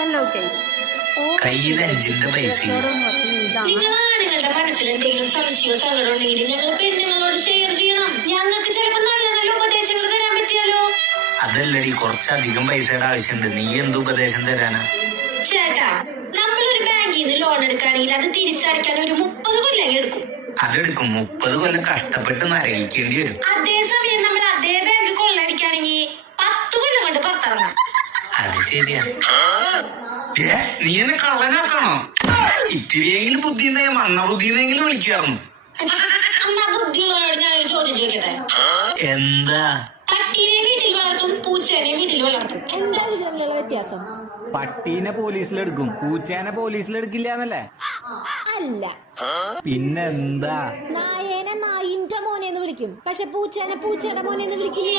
Hello guys, കയ്യിൽ അഞ്ചിന്റെ പൈസ. നിങ്ങൾ ആണുങ്ങളുടെ മനസ്സിൽ എന്തെങ്കിലും സംശയമോ സങ്കടം ഉണ്ടെങ്കിൽ ഞങ്ങൾ പെണ്ണുങ്ങളോട് ഷെയർ ചെയ്യണം. ഞങ്ങൾക്ക് ചിലപ്പോൾ നല്ല നല്ല ഉപദേശങ്ങൾ തരാൻ പറ്റിയാലോ. അതല്ലടി, കുറച്ചധികം പൈസയുടെ ആവശ്യമുണ്ട്. നീ എന്ത് ഉപദേശം തരാനാ? ചേട്ടാ, നമ്മളൊരു ബാങ്കിൽ നിന്ന് ലോൺ എടുക്കുകയാണെങ്കിൽ അത് തിരിച്ചടയ്ക്കാൻ ഒരു 30 കൊല്ലം എടുക്കും. അതെടുക്കും. 30 കൊല്ലം കഷ്ടപ്പെട്ട് നരകിക്കേണ്ടി വരും. അതേസമയം നമ്മൾ അതേ ബാങ്ക് കൊള്ളടിക്കുകയാണെങ്കിൽ 10 കൊല്ലം കൊണ്ട് പുറത്തിറങ്ങാം. അത് ശരിയാ. നീ എന്നെ കള്ളനാക്കണോ? ഇത്തിരിയെങ്കിലും ബുദ്ധി ഉണ്ടെങ്കിൽ മണ്ണ ബുദ്ധിന്നെങ്കിലും വിളിക്കാറുന്നു. എന്നാ ബുദ്ധിയുള്ളവരോട് ഞാനൊരു ചോദ്യം ചോദിക്കട്ടെ. എന്താ? പട്ടീനെ വീട്ടിൽ വളർത്തും, പൂച്ചേനെ വീട്ടിൽ വളർത്തും. എന്താ തമ്മിലുള്ള വ്യത്യാസം? പട്ടീനെ പോലീസിലെടുക്കും, പൂച്ചേനെ പോലീസിലെടുക്കില്ല എന്നല്ലേ? അല്ല, പിന്നെന്താ? നായേനെ നായിന്റെ മോനെന്ന് വിളിക്കും, പക്ഷെ പൂച്ചേനെ പൂച്ചയുടെ മോനെന്ന് വിളിക്കില്ല.